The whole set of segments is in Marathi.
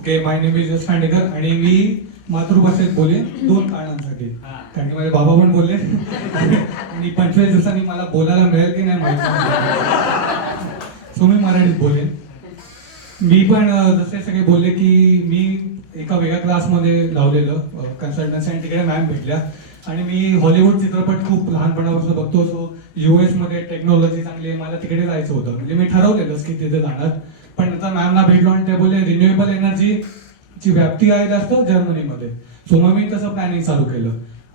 ओके, माय नेम इज यश खांडेकर आणि मी मातृभाषेत बोलेन 2 कारणांसाठी. कारण की माझे बाबा पण बोलले आणि 25 दिवसांनी मला बोलायला मिळेल की नाही माहिती, सो मी मराठीत बोलेन. मी पण जसे सगळे बोलले की मी एका वेगळ्या क्लासमध्ये लावलेलं कन्सल्टन्सी आणि तिकडे मॅम भेटल्या आणि मी हॉलिवूड चित्रपट खूप लहानपणापासून बघतो. सो US मध्ये टेक्नॉलॉजी चांगली आहे, मला तिकडे जायचं होतं. म्हणजे मी ठरवलेलंच की तिथे जाणार. पण नंतर मॅमला भेटलो आणि ते बोलले रिन्युएबल एनर्जीची व्याप्ती आहे जास्त जर्मनीमध्ये. सो मग मी तसं प्लॅनिंग चालू केलं.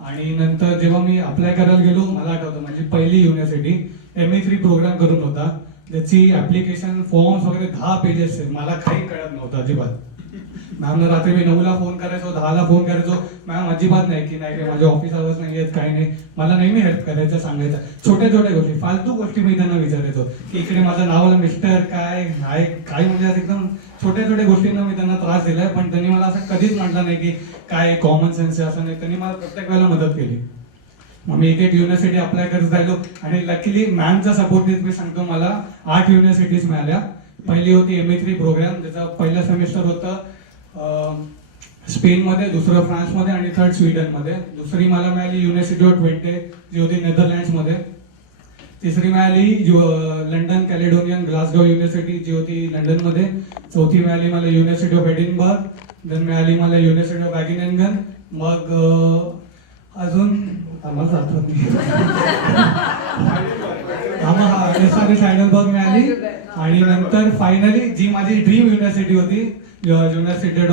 आणि नंतर जेव्हा मी अप्लाय करायला गेलो, मला आठवतं माझी पहिली युनिव्हर्सिटी ME3 प्रोग्राम करून होता. त्याची ऍप्लिकेशन फॉर्म्स वगैरे 10 पेजेस आहेत. मला काही कळत नव्हतं अजिबात. मॅमला रात्री मी 9ला फोन करायचो, 10ला फोन करायचो. मॅम अजिबात नाही की नाही माझे ऑफिस आवर्स नाही आहेत, काही नाही. मला नेहमी हेल्प करायचं, सांगायचं. छोट्या छोट्या गोष्टी, फालतू गोष्टी मी त्यांना विचारायचो की इकडे माझं नाव मिस्टर काय नाही काय, म्हणजे एकदम छोट्या छोट्या गोष्टींना मी त्यांना त्रास दिलाय. पण त्यांनी मला असं कधीच म्हटलं नाही की काय कॉमन सेन्स आहे, असं नाही. त्यांनी मला प्रत्येक वेळेला मदत केली. मग मी एक युनिव्हर्सिटी अप्लाय करत राहिलो आणि लकीली मॅमचा सपोर्ट मी सांगतो, मला 8 युनिव्हर्सिटीज मिळाल्या. पहिली होती ME3 प्रोग्राम, त्याचा पहिला सेमिस्टर होतं स्पेनमध्ये, दुसरं फ्रान्समध्ये आणि थर्ड स्वीडनमध्ये. दुसरी मला मिळाली युनिव्हर्सिटी ऑफ ट्वेंटे, जी होती नेदरलँड्समध्ये. तिसरी मिळाली लंडन कॅलेडोनियन ग्लासगो युनिव्हर्सिटी, जी होती लंडनमध्ये. चौथी मिळाली मला युनिव्हर्सिटी ऑफ एडिनबर्ग. देन मिळाली मला युनिव्हर्सिटी ऑफ वॅगिनेंगन. मग अजून आम्हाला आठवत नाही SRS हायडेलबर्ग मिळाली. आणि नंतर फायनली जी माझी ड्रीम युनिव्हर्सिटी होती, युनिव्हर्सिटी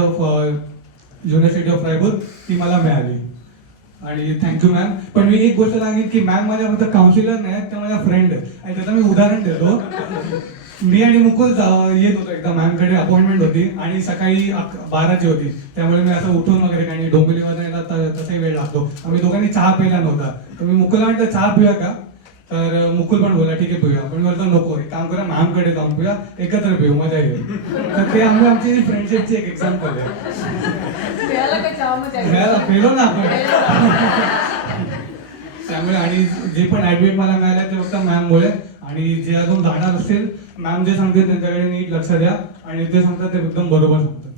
ऑफ फ्रायबुर्ग, ती मला मिळाली. आणि थँक्यू मॅम. पण मी एक गोष्ट सांगेन की मॅम माझ्या फक्त काउन्सिलर नाही, त्या माझ्या फ्रेंड आहेत. आणि त्याचं मी उदाहरण देतो. मी आणि मुकुल येत होतो एकदा, मॅमकडे अपॉइंटमेंट होती आणि सकाळी 12ची होती. त्यामुळे मी असं उठून वगैरे, काही डोंबिवलीमध्ये तसाही वेळ लागतो. आम्ही दोघांनी चहा प्यायला नव्हता. तर मी मुकुलला म्हटलं चहा पिऊया का, तर मुकुल पण बोला ठीक आहे पिऊया. पण बोलतो नको, एक काम करा मॅमकडे जाऊन पिऊया, एकत्र पिऊ, मजा येईल. तर ते आमची फ्रेंडशिपची एक एक्झाम्पल आहे. पेलो ना आपण. त्यामुळे आणि जे पण ऍडमिट मला मिळालं ते फक्त मॅममुळे. आणि जे अजून जाणार असतील, मॅम जे सांगते त्यांच्याकडे नीट लक्ष द्या आणि ते सांगतात ते एकदम बरोबर सांगतात.